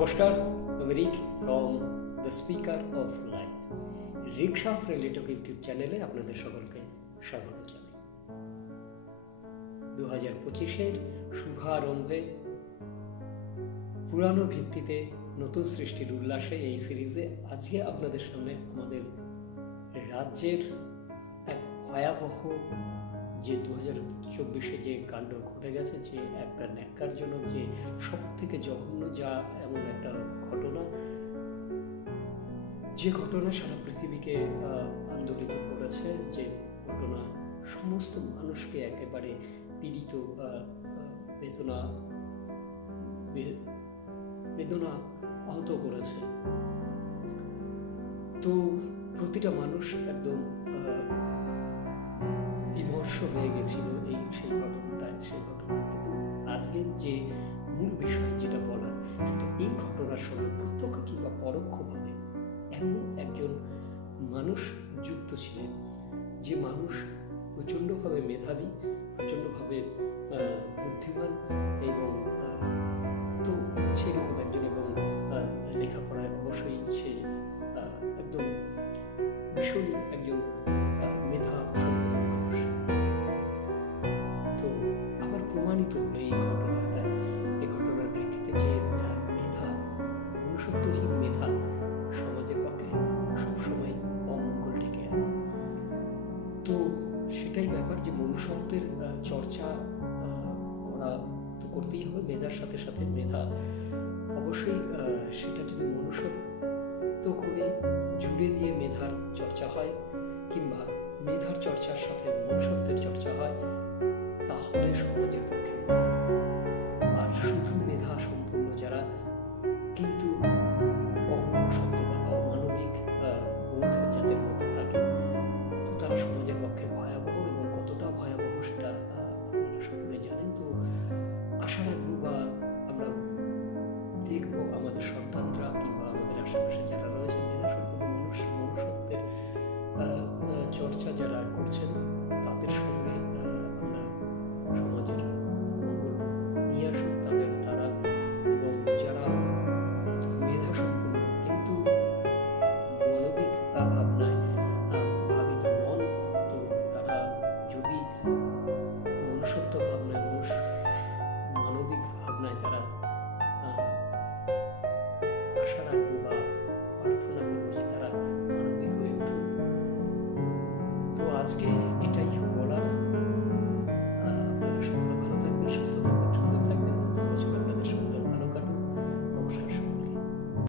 নমস্কার, আমি Rik from the speaker of life. Rickshaw friendly YouTube চ্যানেলে আপনাদের সকলকে স্বাগত জানাই। 2025-এর শুভারম্ভে পুরানো ভিত্তিতে নতুন সৃষ্টির উল্লাসে এই সিরিজে আজকে আপনাদের সামনে আমাদের রাজ্যের এক ভয়াবহ যে 2024-এ যে কাণ্ড ঘটে গেছে, যে একটা ন্যাক্কারজনক, যে সব থেকে জঘন্য যা এমন একটা ঘটনা, যে ঘটনা সারা পৃথিবীকে আন্দোলিত করেছে, যে ঘটনা সমস্ত মানুষকে একেবারে পীড়িত, বেদনা আহত করেছে। তো প্রতিটা মানুষ একদম বিমর্ষ হয়ে গেছিল সেই ঘটনাটায়। কিন্তু আজকের যে মূল বিষয় যেটা বলার, সেটা এই ঘটনার সঙ্গে প্রত্যক্ষ কিংবা পরোক্ষভাবে এমন একজন মানুষ যুক্ত ছিলেন, যে মানুষ প্রচণ্ডভাবে মেধাবী, প্রচণ্ডভাবে বুদ্ধিমান এবং তো সেরকম একজন, এবং লেখাপড়ায় অবশ্যই সে একদম ভীষণই একজন মেধা সম্পন্ন মানুষ। তো আবার প্রমাণিত হলো এই ঘটনার প্রেক্ষিতে যে মেধা, মনুষ্যত্বহীন মেধা সমাজের পক্ষে সবসময় অমঙ্গল ডেকে আনে। তো সেটাই ব্যাপার, যে মনুষ্যত্বের চর্চা করা তো করতেই হবে, মেধার সাথে সাথে মেধা অবশ্যই সেটা যদি মনুষ্যত্ব করে জুড়ে দিয়ে মেধার চর্চা হয়, কিংবা মেধার চর্চার সাথে মনুষ্যত্বের চর্চা হয়, তাহলে সমাজের পক্ষে। আর শুধু মেধা সম্পূর্ণ যারা কিন্তু অমনুষ্যত্ব বা অমানবিক বোধ যাদের মধ্যে থাকে, তো তারা সমাজের পক্ষে ভয়াবহ, এবং কতটা ভয়াবহ সেটা আপনারা সকলে জানেন। তো আশা রাখবো, বা আমরা দেখবো আমাদের সন্তানরা কিংবা আমাদের আশেপাশে যারা রয়েছে মেধা সম্পন্ন মনুষ্যত্বের চর্চা যারা করছেন, তাদের সঙ্গে আমরা সমাজের মঙ্গল নিয়ে আসুন তারা, এবং যারা মেধা সম্পন্ন কিন্তু মানবিক ভাবনায় ভাবিত নন, তো তারা যদি মনুষ্যত্ব ভাবনায়, মানবিক ভাবনায় তারা আশা রাখবো, বা